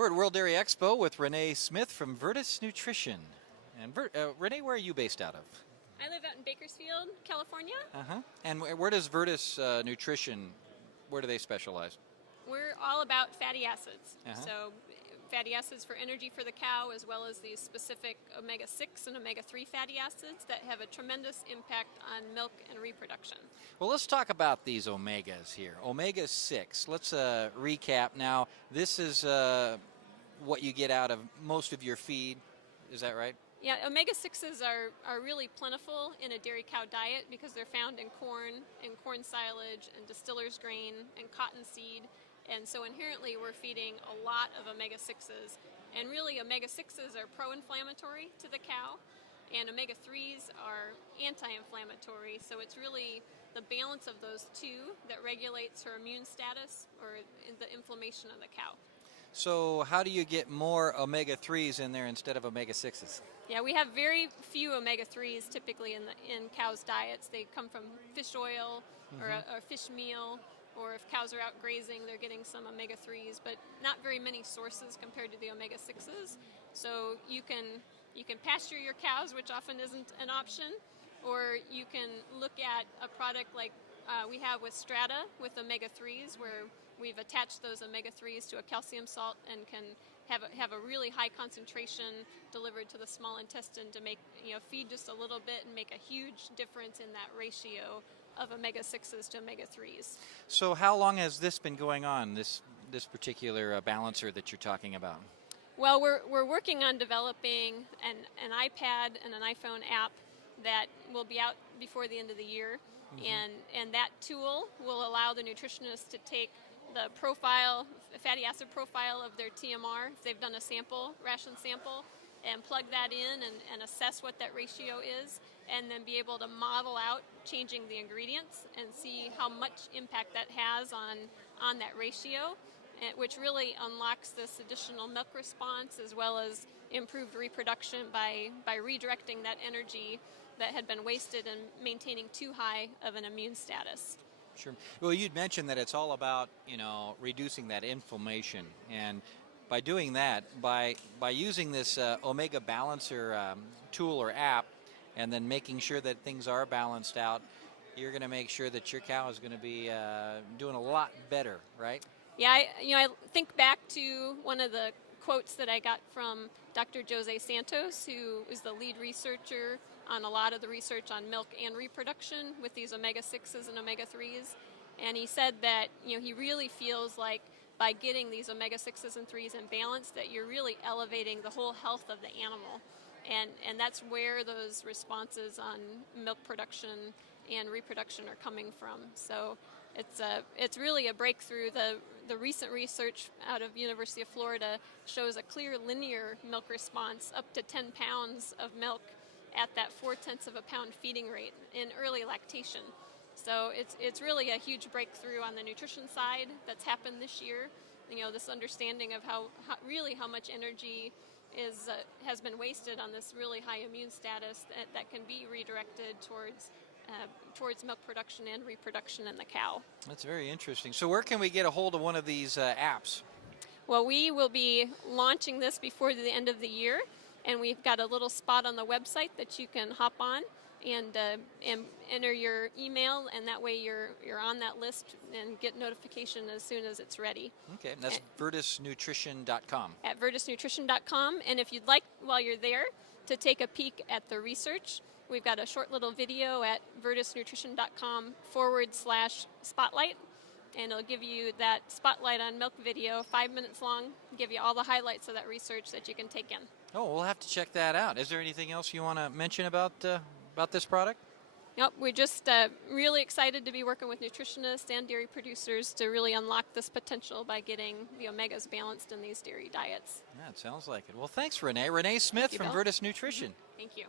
We're at World Dairy Expo with Renee Smith from Virtus Nutrition. And Renee, where are you based out of? I live out in Bakersfield, California. And where does Virtus Nutrition, where do they specialize? We're all about fatty acids. Uh-huh. So fatty acids for energy for the cow, as well as these specific omega-6 and omega-3 fatty acids that have a tremendous impact on milk and reproduction. Well, let's talk about these omegas here. Omega-6, let's recap now. This is what you get out of most of your feed, is that right? Yeah, omega-6s are really plentiful in a dairy cow diet because they're found in corn silage, and distiller's grain, and cottonseed. And so inherently we're feeding a lot of omega-6s. And really omega-6s are pro-inflammatory to the cow, and omega-3s are anti-inflammatory. So it's really the balance of those two that regulates her immune status or the inflammation of the cow. So how do you get more omega-3s in there instead of omega-6s? Yeah, we have very few omega-3s typically in cows' diets. They come from fish oil or a fish meal, or if cows are out grazing, they're getting some omega-3s, but not very many sources compared to the omega-6s. So you can pasture your cows, which often isn't an option, or you can look at a product like we have with Strata with omega-3s, where we've attached those omega-3s to a calcium salt and can have a really high concentration delivered to the small intestine to make, feed just a little bit and make a huge difference in that ratio of omega-6s to omega-3s. So how long has this been going on, this particular balancer that you're talking about? Well, we're working on developing an iPad and an iPhone app that will be out before the end of the year. And that tool will allow the nutritionist to take the fatty acid profile of their TMR, if they've done a ration sample, and plug that in and assess what that ratio is, and then be able to model out changing the ingredients and see how much impact that has on that ratio, which really unlocks this additional milk response as well as improved reproduction by redirecting that energy that had been wasted and maintaining too high of an immune status. Sure. Well, you'd mentioned that it's all about, reducing that inflammation. And by doing that, by using this Omega Balancer tool or app, and then making sure that things are balanced out, you're going to make sure that your cow is going to be doing a lot better, right? Yeah, I think back to one of the quotes that I got from Dr. Jose Santos, who is the lead researcher on a lot of the research on milk and reproduction with these omega-6s and omega-3s. And he said that, he really feels like by getting these omega-6s and 3s in balance that you're really elevating the whole health of the animal. And that's where those responses on milk production and reproduction are coming from. So it's really a breakthrough. The recent research out of University of Florida shows a clear linear milk response up to 10 pounds of milk at that 0.4 of a pound feeding rate in early lactation. So it's really a huge breakthrough on the nutrition side that's happened this year. This understanding of how much energy has been wasted on this really high immune status that can be redirected towards milk production and reproduction in the cow. That's very interesting. So where can we get a hold of one of these apps? Well, we will be launching this before the end of the year, and we've got a little spot on the website that you can hop on and enter your email, and that way you're on that list and get notification as soon as it's ready. Okay, and that's virtusnutrition.com. At virtusnutrition.com, and if you'd like, while you're there, to take a peek at the research, we've got a short little video at virtusnutrition.com/spotlight, and it'll give you that spotlight on milk video, 5 minutes long, give you all the highlights of that research that you can take in. Oh, we'll have to check that out. Is there anything else you want to mention about this product? Nope, we're just really excited to be working with nutritionists and dairy producers to really unlock this potential by getting the omegas balanced in these dairy diets. Yeah, it sounds like it. Well, thanks, Renee. Renee Smith from Bill. Virtus Nutrition. Thank you.